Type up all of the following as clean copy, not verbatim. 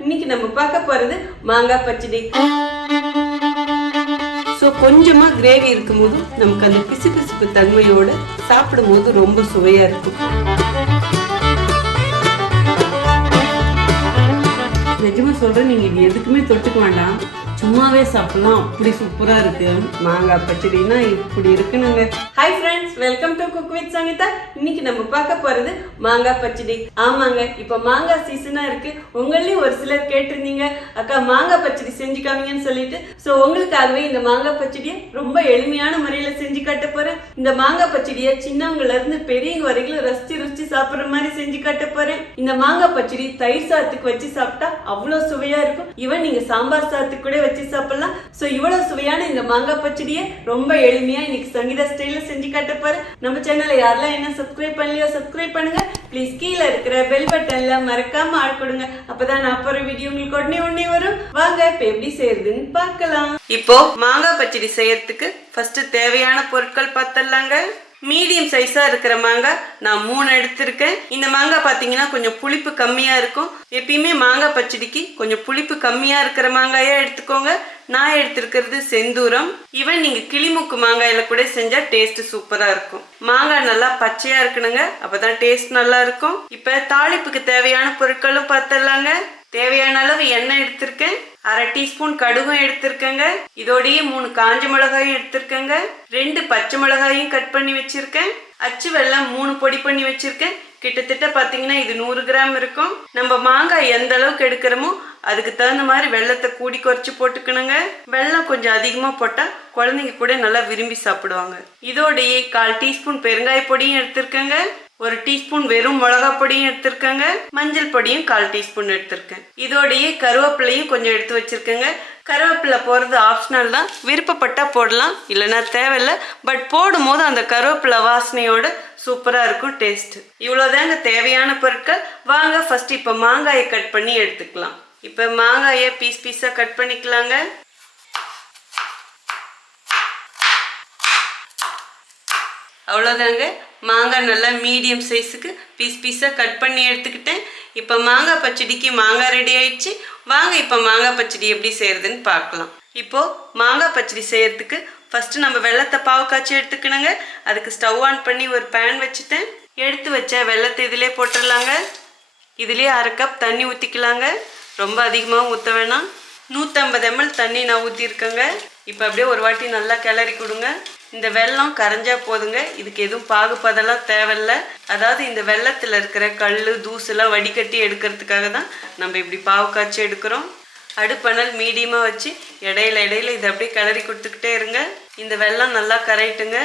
இன்னைக்கு நம்ம பார்க்க போறது மாங்காய் பச்சடி. ஸோ கொஞ்சமா கிரேவி இருக்கும்போது நமக்கு அந்த பிசுபிசுப்பு தன்மையோட சாப்பிடும் போது ரொம்ப சுவையா இருக்கும். நிஜமா சொல்றேன், நீங்க இது எதுக்குமே தொட்டுக்க வேண்டாம், சும்மாவே சாப்பிடலாம், அப்படி சூப்பரா இருக்கு. மாங்காய் பச்சடினா இப்படி இருக்குனுங்க. Hi friends, welcome to cook with Sangeetha. இன்னைக்கு நம்ம பார்க்க போறது மாங்காய் பச்சடி. ஆமாங்க, இப்ப மாங்காய் சீசனா இருக்கு. உங்களையும் ஒரு சிலர் கேட்டிருந்தீங்க, அக்கா மாங்காய் பச்சடி செஞ்சுக்காமீங்கன்னு சொல்லிட்டு. ஸோ உங்களுக்காகவே இந்த மாங்காய் பச்சடியை ரொம்ப எளிமையான முறையில செஞ்சு காட்ட போறேன். இந்த மாங்காய் பச்சடியை சின்னவங்கல இருந்து பெரியவங்க வரைக்கும் ரசிச்சு சாப்பிடுற மாதிரி செஞ்சு காட்ட போறேன். இந்த மாங்காய் பச்சடி தயிர் சாதத்துக்கு வச்சு சாப்பிட்டா அவ்வளவு சுவையா இருக்கும். ஈவன் நீங்க சாம்பார் சாதத்துக்கு கூட வச்சு சாப்பிடலாம். சோ இவ்வளவு சுவையான இந்த மாங்காய் பச்சடியை ரொம்ப எளிமையா இன்னைக்கு சங்கீதா ஸ்டைல்ல செஞ்சு காட்ட போறேன். நம்ம சேனலை யாரெல்லாம் என்ன சப்ஸ்கிரைப் பண்ணலையோ சப்ஸ்கிரைப் பண்ணுங்க. ப்ளீஸ் கீழே இருக்கிற பெல் பட்டன்ல மறக்காம ஆள் கொடுங்க. அப்பதான் நான் போற வீடியோ உங்களுக்கு உடனே வரும். வாங்க இப்ப எப்படி செய்யறதுன்னு பார்க்கலாம். இப்போ மாங்காய் பச்சடி செய்யறதுக்கு ஃபர்ஸ்ட் தேவையான பொருட்கள் பார்த்தலாங்க. மீடியம் சைஸா இருக்கிற மாங்காய் நான் 3 எடுத்திருக்கேன். இந்த மாங்காய் பாத்தீங்கன்னா கொஞ்சம் புளிப்பு கம்மியா இருக்கும். எப்பயுமே மாங்காய் பச்சடிக்கு கொஞ்சம் புளிப்பு கம்மியா இருக்கிற மாங்காயா எடுத்துக்கோங்க. நான் எடுத்திருக்கிறது செந்தூரம். ஈவன் நீங்க கிளிமுக்கு மாங்காயில கூட செஞ்சா டேஸ்ட் சூப்பரா இருக்கும். மாங்காய் நல்லா பச்சையா இருக்கணுங்க, அப்பதான் டேஸ்ட் நல்லா இருக்கும். இப்ப தாளிப்புக்கு தேவையான பொருட்களும் பார்த்தலாங்க. தேவையான அளவு எண்ணெய் எடுத்திருக்கேன். 1/2 டீஸ்பூன் கடுகும் எடுத்திருக்கேங்க. இதோடய 3 காஞ்ச மிளகாயும் எடுத்திருக்கேங்க. 2 பச்சை மிளகாயும் கட் பண்ணி வச்சிருக்கேன். அச்சு வெல்லம் 3 பொடி பண்ணி வச்சிருக்கேன். கிட்டத்தட்ட பாத்தீங்கன்னா இது 100 கிராம் இருக்கும். நம்ம மாங்காய் எந்த அளவுக்கு எடுக்கிறோமோ அதுக்கு தகுந்த மாதிரி வெள்ளத்தை கூடி குறைச்சி போட்டுக்கணுங்க. வெள்ளம் கொஞ்சம் அதிகமா போட்டா குழந்தைங்க கூட நல்லா விரும்பி சாப்பிடுவாங்க. இதோடய 1/4 டீஸ்பூன் பெருங்காய பொடியும் எடுத்திருக்கேங்க. 1 டீஸ்பூன் வெறும் மிளகா பொடியும் எடுத்திருக்கேங்க. மஞ்சள் பொடியும் 1/4 டீஸ்பூன் எடுத்திருக்கேன். இதோடய கருவேப்பிலையும் கொஞ்சம் எடுத்து வச்சிருக்கேங்க. கருவேப்பிலை போடுறது ஆப்ஷனல் தான், விருப்பப்பட்டா போடலாம், இல்லைன்னா தேவையில்லை. பட் போடும் போது அந்த கருவேப்பிலை வாசனையோட சூப்பரா இருக்கும் டேஸ்ட். இவ்வளவுதாங்க தேவையான பொருட்கள். வாங்க ஃபர்ஸ்ட் இப்ப மாங்காயை கட் பண்ணி எடுத்துக்கலாம். இப்ப மாங்காயை பீஸா கட் பண்ணிக்கலாங்க. அவ்வளோதாங்க, மாங்காய் நல்லா மீடியம் சைஸுக்கு பீஸா கட் பண்ணி எடுத்துக்கிட்டேன். இப்போ மாங்காய் பச்சடிக்கு மாங்காய் ரெடி ஆயிடுச்சு. வாங்க இப்போ மாங்காய் பச்சடி எப்படி செய்யறதுன்னு பார்க்கலாம். இப்போ மாங்காய் பச்சடி செய்யறதுக்கு ஃபர்ஸ்ட் நம்ம வெள்ளத்தை பாவு காய்ச்சி எடுத்துக்கணுங்க. அதுக்கு ஸ்டவ் ஆன் பண்ணி ஒரு பேன் வச்சுட்டேன். எடுத்து வச்ச வெள்ளத்தை இதிலே போட்டுடலாங்க. இதுலேயே 1/2 கப் தண்ணி ஊற்றிக்கலாங்க. ரொம்ப அதிகமாகவும் ஊற்ற வேணாம். 150 ml தண்ணி நான் ஊற்றிருக்கேங்க. இப்போ அப்படியே ஒரு வாட்டி நல்லா கிளறி கொடுங்க. இந்த வெல்லம் கரைஞ்சா போதுங்க, இதுக்கு எதுவும் பாகுபதெல்லாம் தேவையில்லை. அதாவது இந்த வெள்ளத்தில் இருக்கிற கல் தூசெல்லாம் வடிகட்டி எடுக்கிறதுக்காக தான் நம்ம இப்படி பாவு காய்ச்சி எடுக்கிறோம். அடுப்பணல் மீடியமாக வச்சு இடையில இதை அப்படியே கிளறி கொடுத்துக்கிட்டே இருங்க. இந்த வெல்லம் நல்லா கரைட்டுங்க.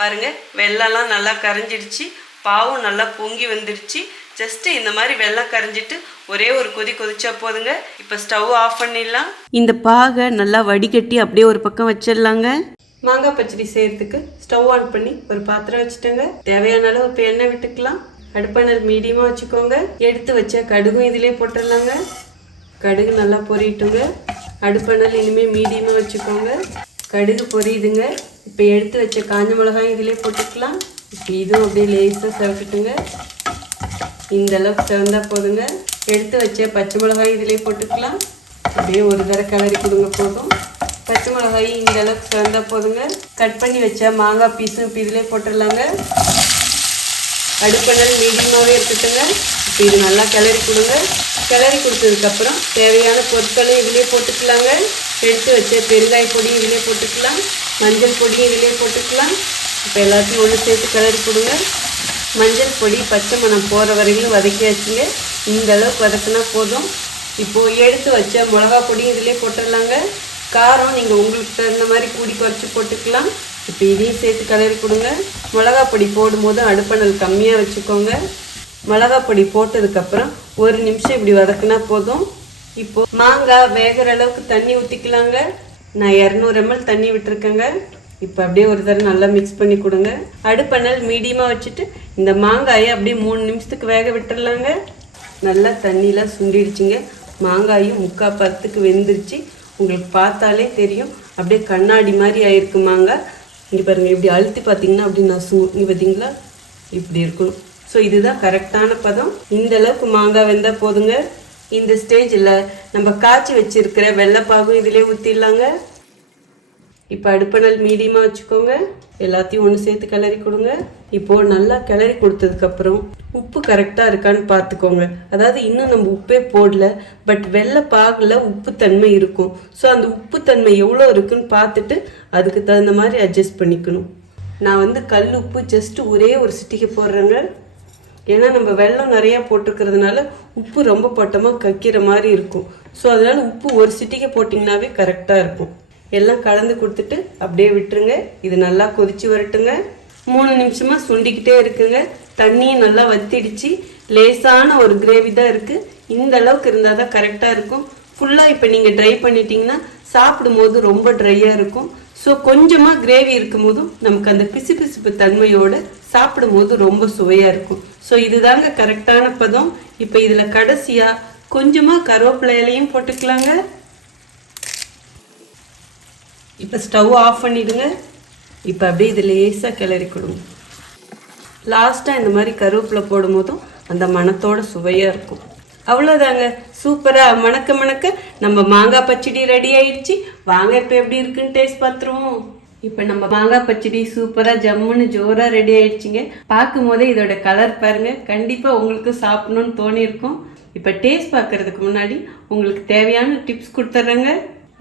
பாருங்க, வெள்ளம்லாம் நல்லா கரைஞ்சிடுச்சு, பாவும் நல்லா பொங்கி வந்துடுச்சு. ஜஸ்ட் இந்த மாதிரி வெள்ளம் கரைஞ்சிட்டு ஒரே ஒரு கொதிச்சா போதுங்க. இப்போ ஸ்டவ் ஆஃப் பண்ணிடலாம். இந்த பாகை நல்லா வடிகட்டி அப்படியே ஒரு பக்கம் வச்சிடலாங்க. மாங்காய் பச்சடி செய்யறதுக்கு ஸ்டவ் ஆன் பண்ணி ஒரு பாத்திரம் வச்சுட்டேங்க. தேவையான அளவு இப்போ எண்ணெய் விட்டுக்கலாம். அடுப்பணல் மீடியமாக வச்சுக்கோங்க. எடுத்து வச்ச கடுகும் இதிலே போட்டுடலாங்க. கடுகு நல்லா பொரிட்டுங்க. அடுப்பணல் இனிமேல் மீடியமாக வச்சுக்கோங்க. கடுகு பொரியுதுங்க. இப்போ எடுத்து வச்ச காஞ்ச மிளகாயும் இதிலே போட்டுக்கலாம். இப்போ இதுவும் அப்படியே லேசாக செவக்கட்டுங்க. இந்த அளவுக்கு செவந்தா போதுங்க. எடுத்து வச்ச பச்சை மிளகாய் இதிலே போட்டுக்கலாம். அப்படியே ஒரு தடவை கிளறி கொடுங்க போதும். பச்சை மிளகாய் இந்த அளவுக்கு செவந்தா போதுங்க. கட் பண்ணி வச்ச மாங்காய் பீஸும் இப்போ இதிலே போட்டுடலாங்க. அடுப்பணல் மீடியமாகவே இருக்கட்டுங்க. இப்போ இது நல்லா கிளறி கொடுங்க. கிளறி கொடுத்ததுக்கப்புறம் தேவையான பொருட்களை இதிலே போட்டுக்கலாங்க. எடுத்து வச்ச பெருங்காய பொடியும் இதிலே போட்டுக்கலாம். மஞ்சள் பொடியும் இதிலே போட்டுக்கலாம். இப்போ எல்லாத்தையும் ஒன்று சேர்த்து கிளறி கொடுங்க. மஞ்சள் பொடி பச்சை மணம் போகிற வரைக்கும் வதக்கியாச்சுங்க. இந்த அளவுக்கு வதக்கினா போதும். இப்போது எடுத்து வச்ச மிளகா பொடியும் இதிலே போட்டுடலாங்க. காரம் நீங்கள் உங்களுக்கு தகுந்த மாதிரி கூடி குறைச்சி போட்டுக்கலாம். இப்போ இதையும் சேர்த்து கிளறி கொடுங்க. மிளகா பொடி போடும்போது அடுப்பணல் கம்மியாக வச்சுக்கோங்க. மிளகா பொடி போட்டதுக்கப்புறம் 1 நிமிஷம் இப்படி வதக்கினா போதும். இப்போது மாங்காய் வேகிற அளவுக்கு தண்ணி ஊற்றிக்கலாங்க. நான் 200 ml தண்ணி விட்டுருக்கேங்க. இப்போ அப்படியே ஒரு தடவை நல்லா மிக்ஸ் பண்ணி கொடுங்க. அடுப்பணல் மீடியமாக வச்சுட்டு இந்த மாங்காயை அப்படியே 3 நிமிஷத்துக்கு வேக விட்டுடலாங்க. நல்லா தண்ணியெலாம் சுண்டிடுச்சுங்க. மாங்காயும் 3/4 பதத்துக்கு வெந்துருச்சு. உங்களுக்கு பார்த்தாலே தெரியும், அப்படியே கண்ணாடி மாதிரி ஆயிருக்கு மாங்காய். இங்கே பாருங்கள், இப்படி அழுத்தி பார்த்தீங்கன்னா அப்படி நசுங்கும். இங்கே பார்த்தீங்களா, இப்படி இருக்கணும். ஸோ இதுதான் கரெக்டான பதம். இந்த அளவுக்கு மாங்காய் வெந்தால் போதுங்க. இந்த ஸ்டேஜில் நம்ம காய்ச்சி வச்சிருக்கிற வெள்ளைப்பாகும் இதிலே ஊற்றிடலாங்க. இப்போ அடுப்பணல் மீடியமாக வச்சுக்கோங்க. எல்லாத்தையும் ஒன்று சேர்த்து கிளறி கொடுங்க. இப்போது நல்லா கிளறி கொடுத்ததுக்கப்புறம் உப்பு கரெக்டாக இருக்கான்னு பார்த்துக்கோங்க. அதாவது இன்னும் நம்ம உப்பே போடல, பட் வெள்ளை பாகில் உப்பு தன்மை இருக்கும். ஸோ அந்த உப்பு தன்மை எவ்வளோ இருக்குன்னு பார்த்துட்டு அதுக்கு தகுந்த மாதிரி அட்ஜஸ்ட் பண்ணிக்கணும். நான் கல் உப்பு ஜஸ்ட் ஒரே ஒரு சிட்டிகை போடுறேங்க. ஏன்னா நம்ம வெல்லம் நிறையா போட்டிருக்கிறதுனால உப்பு ரொம்ப பட்டமாக கக்கிற மாதிரி இருக்கும். ஸோ அதனால் உப்பு ஒரு சிட்டிகை போட்டிங்கனாவே கரெக்டாக இருக்கும். எல்லாம் கலந்து கொடுத்துட்டு அப்படியே விட்டுருங்க. இது நல்லா கொதிச்சு வரட்டுங்க. 3 நிமிஷமாக சுண்டிக்கிட்டே இருக்குங்க. தண்ணியும் நல்லா வத்திடுச்சு. லேசான ஒரு கிரேவி தான் இருக்குது. இந்த அளவுக்கு இருந்தால் தான் கரெக்டாக இருக்கும். ஃபுல்லாக இப்போ நீங்கள் ட்ரை பண்ணிட்டீங்கன்னா சாப்பிடும் போது ரொம்ப ட்ரையாக இருக்கும். ஸோ கொஞ்சமாக கிரேவி இருக்கும் போதும் நமக்கு அந்த பிசு பிசுப்பு தன்மையோடு சாப்பிடும் போது ரொம்ப சுவையாக இருக்கும். ஸோ இதுதாங்க கரெக்டான பதம். இப்போ இதில் கடைசியாக கொஞ்சமாக கருவேப்பிலை இலையும் போட்டுக்கலாங்க. இப்போ ஸ்டவ் ஆஃப் பண்ணிவிடுங்க. இப்போ அப்படியே இது லேசாக கிளறி கொடுங்க. லாஸ்ட்டாக இந்த மாதிரி கருவேப்பிலை போடும் போதும் அந்த மணத்தோட சுவையாக இருக்கும். அவ்வளோதாங்க, சூப்பராக மணக்க மணக்க நம்ம மாங்காய் பச்சடி ரெடி ஆயிடுச்சு. வாங்க இப்போ எப்படி இருக்குன்னு டேஸ்ட் பார்த்துருவோம். இப்போ நம்ம மாங்காய் பச்சடி சூப்பராக ஜம்முன்னு ஜோராக ரெடி ஆயிடுச்சுங்க. பார்க்கும் போதே இதோட கலர் பாருங்க, கண்டிப்பாக உங்களுக்கு சாப்பிடணும்னு தோணியிருக்கும். இப்போ டேஸ்ட் பார்க்கறதுக்கு முன்னாடி உங்களுக்கு தேவையான டிப்ஸ் கொடுத்துட்றேங்க.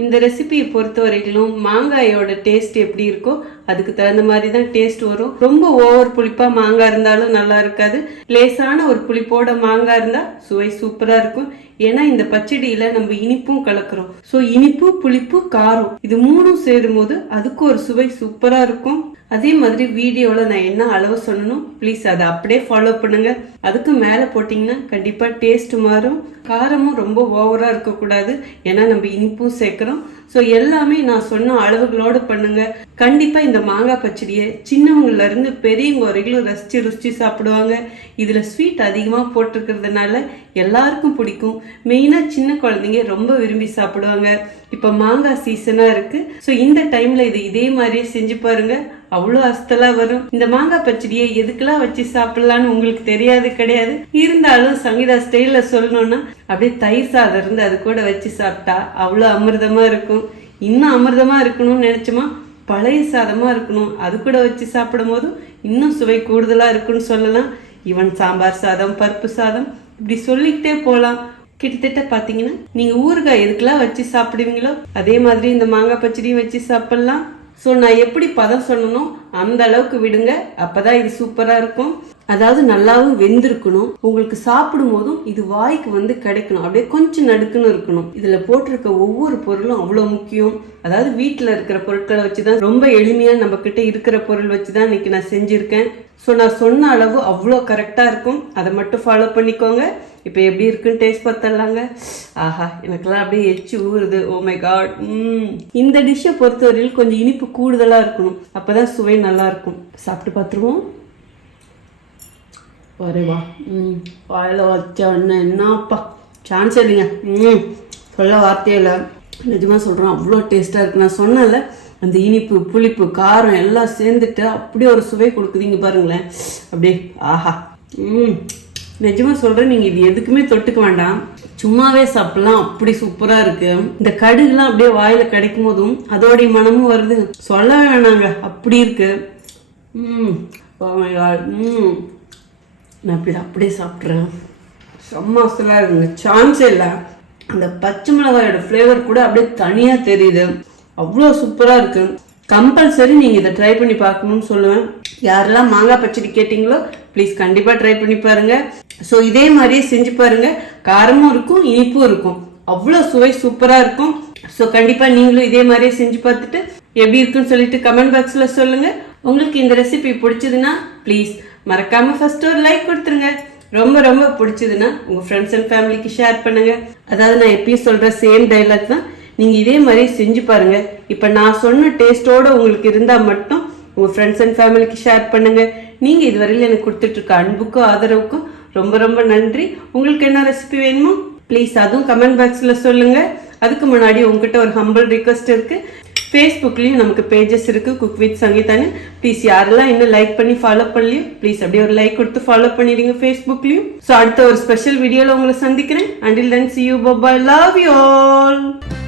இந்த ரெசிபியை பொறுத்த வரைக்கும் மாங்காயோட டேஸ்ட் எப்படி இருக்கோ அதுக்கு தகுந்த மாதிரி தான் டேஸ்ட் வரும். ரொம்ப ஓவர் புளிப்பா மாங்காய் இருந்தாலும் நல்லா இருக்காது. லேசான ஒரு புளிப்போட மாங்காய் இருந்தா சுவை சூப்பரா இருக்கும். ஏன்னா இந்த பச்சடியில நம்ம இனிப்பும் கலக்குறோம். ஸோ இனிப்பு, புளிப்பு, காரம் இது 3 சேரும் போது அதுக்கு ஒரு சுவை சூப்பரா இருக்கும். அதே மாதிரி வீடியோவில் நான் என்ன அளவு சொன்னனும் ப்ளீஸ் அதை அப்படியே ஃபாலோ பண்ணுங்க. அதுக்கு மேலே போட்டிங்கன்னா கண்டிப்பாக டேஸ்ட் மாறும். காரமும் ரொம்ப ஓவராக இருக்கக்கூடாது, ஏன்னா நம்ம இனிப்பும் சேர்க்குறோம். ஸோ எல்லாமே நான் சொன்ன அளவுகளோடு பண்ணுங்க. கண்டிப்பாக இந்த மாங்காய் பச்சடியை சின்னவங்கலேருந்து பெரியவங்க வரைக்கும் ரசித்து சாப்பிடுவாங்க. இதில் ஸ்வீட் அதிகமாக போட்டிருக்கிறதுனால எல்லாருக்கும் பிடிக்கும். மெயினாக சின்ன குழந்தைங்க ரொம்ப விரும்பி சாப்பிடுவாங்க. இப்போ மாங்காய் சீசனாக இருக்குது. ஸோ இந்த டைமில் இதே மாதிரியே செஞ்சு பாருங்க, அவ்வளோ அஸ்தலாக வரும். இந்த மாங்காய் பச்சடியை எதுக்கெல்லாம் வச்சு சாப்பிடலான்னு உங்களுக்கு தெரியாது கிடையாது. இருந்தாலும் சங்கீதா ஸ்டைலில் சொல்லணும்னா அப்படியே தயிர் சாதம் இருந்து அது கூட வச்சு சாப்பிட்டா அவ்வளோ அமிர்தமாக இருக்கும். இன்னும் அமிர்தமாக இருக்கணும்னு நினச்சோமா பழைய சாதமாக இருக்கணும், அது கூட வச்சு சாப்பிடும் போதும் இன்னும் சுவை கூடுதலாக இருக்குன்னு சொல்லலாம். ஈவன் சாம்பார் சாதம், பருப்பு சாதம் இப்படி சொல்லிக்கிட்டே போகலாம். கிட்டத்தட்ட பார்த்தீங்கன்னா நீங்கள் ஊறுகாய் எதுக்கெல்லாம் வச்சு சாப்பிடுவீங்களோ அதே மாதிரி இந்த மாங்காய் பச்சடியும் வச்சு சாப்பிட்லாம். ஸோ நான் எப்படி பதம் சொல்லணும் அந்த அளவுக்கு விடுங்க, அப்போதான் இது சூப்பராக இருக்கும். அதாவது நல்லாவும் வெந்திருக்கணும். உங்களுக்கு சாப்பிடும் போதும் இது வாய்க்கு கிடைக்கணும். அப்படியே கொஞ்சம் நடுக்குன்னு இருக்கணும். இதில் போட்டிருக்க ஒவ்வொரு பொருளும் அவ்வளோ முக்கியம். அதாவது வீட்டில் இருக்கிற பொருட்களை வச்சு தான், ரொம்ப எளிமையாக நம்ம கிட்ட இருக்கிற பொருள் வச்சு தான் இன்னைக்கு நான் செஞ்சுருக்கேன். ஸோ நான் சொன்ன அளவு அவ்வளோ கரெக்டாக இருக்கும். அதை மட்டும் ஃபாலோ பண்ணிக்கோங்க. இப்போ எப்படி இருக்குன்னு டேஸ்ட் பார்த்துடலாங்க. ஆஹா, எனக்கெல்லாம் அப்படியே எச்சு ஊறுது. Oh my god. இந்த டிஷ்ஷை பொறுத்தவரையில் கொஞ்சம் இனிப்பு கூடுதலாக இருக்கணும், அப்போதான் சுவை நல்லா இருக்கும். சாப்பிட்டு பார்த்துருவோம். வரேவா வாயில் வச்சோன்னு என்னப்பா சான்ஸ் இல்லைங்க. சொல்ல வார்த்தையே இல்லை, நிஜமாக சொல்கிறேன், அவ்வளோ டேஸ்ட்டாக இருக்குது. நான் சொன்னல அந்த இனிப்பு, புளிப்பு, காரம் எல்லாம் சேர்ந்துட்டு அப்படியே ஒரு சுவை கொடுக்குதுங்க பாருங்களேன். அப்படியே ஆஹா. நிஜமாக சொல்கிறேன், நீங்கள் இது எதுக்குமே தொட்டுக்க வேண்டாம், சும்மாவே சாப்பிடலாம். அப்படி சூப்பராக இருக்குது. இந்த கடுகுலாம் அப்படியே வாயில் கிடைக்கும் போதும் அதோடைய மனமும் வருது, சொல்ல வேணாங்க, அப்படி இருக்கு. நான் இப்படி அப்படியே சாப்பிட்றேன். செம்ம அசலாக இருக்குங்க, சான்ஸே இல்லை. அந்த பச்சை மிளகாயோட ஃப்ளேவர் கூட அப்படியே தனியாக தெரியுது, அவ்வளோ சூப்பராக இருக்கு. கம்பல்சரி நீங்கள் இதை ட்ரை பண்ணி பார்க்கணும்னு சொல்லுவேன். யாரெல்லாம் மாங்காய் பச்சடி கேட்டிங்களோ ப்ளீஸ் கண்டிப்பாக ட்ரை பண்ணி பாருங்க. ஸோ இதே மாதிரியே செஞ்சு பாருங்க, காரமும் இருக்கும், இனிப்பும் இருக்கும், அவ்வளோ சுவை சூப்பராக இருக்கும். ஸோ கண்டிப்பாக நீங்களும் இதே மாதிரியே செஞ்சு பார்த்துட்டு எப்படி இருக்குன்னு சொல்லிட்டு கமெண்ட் பாக்ஸில் சொல்லுங்க. உங்களுக்கு இந்த ரெசிபி பிடிச்சதுன்னா ப்ளீஸ் மறக்காம ஃபர்ஸ்ட் ஒரு லைக் கொடுத்துருங்க. ரொம்ப ரொம்ப பிடிச்சதுன்னா உங்கள் ஃப்ரெண்ட்ஸ் அண்ட் ஃபேமிலிக்கு ஷேர் பண்ணுங்க. அதாவது நான் எப்பயும் சொல்கிற சேம் டைலாக் தான், நீங்கள் இதே மாதிரி செஞ்சு பாருங்க. இப்போ நான் சொன்ன டேஸ்ட்டோட உங்களுக்கு இருந்தால் மட்டும் உங்கள் ஃப்ரெண்ட்ஸ் அண்ட் ஃபேமிலிக்கு ஷேர் பண்ணுங்க. நீங்கள் இதுவரையில் எனக்கு கொடுத்துட்ருக்க அன்புக்கும் ஆதரவுக்கும் ரொம்ப ரொம்ப நன்றி. உங்களுக்கு என்ன ரெசிபி வேணுமோ ப்ளீஸ் அதுவும் கமெண்ட் பாக்ஸில் சொல்லுங்கள். அதுக்கு முன்னாடி உங்ககிட்ட ஒரு ஹம்பிள் ரிக்வெஸ்ட் இருக்குது. ஃபேஸ்புக்லேயும் நமக்கு பேஜஸ் இருக்குது குக் வித் சங்கீதான்னு. ப்ளீஸ் யாரெல்லாம் இன்னும் லைக் பண்ணி ஃபாலோ பண்ணலையும் ப்ளீஸ் அப்படியே ஒரு லைக் கொடுத்து ஃபாலோ பண்ணிடுங்க ஃபேஸ்புக்லேயும். ஸோ அடுத்த ஒரு ஸ்பெஷல் வீடியோவில் உங்களை சந்திக்கிறேன். Until then, see you. Bye bye. Love you all.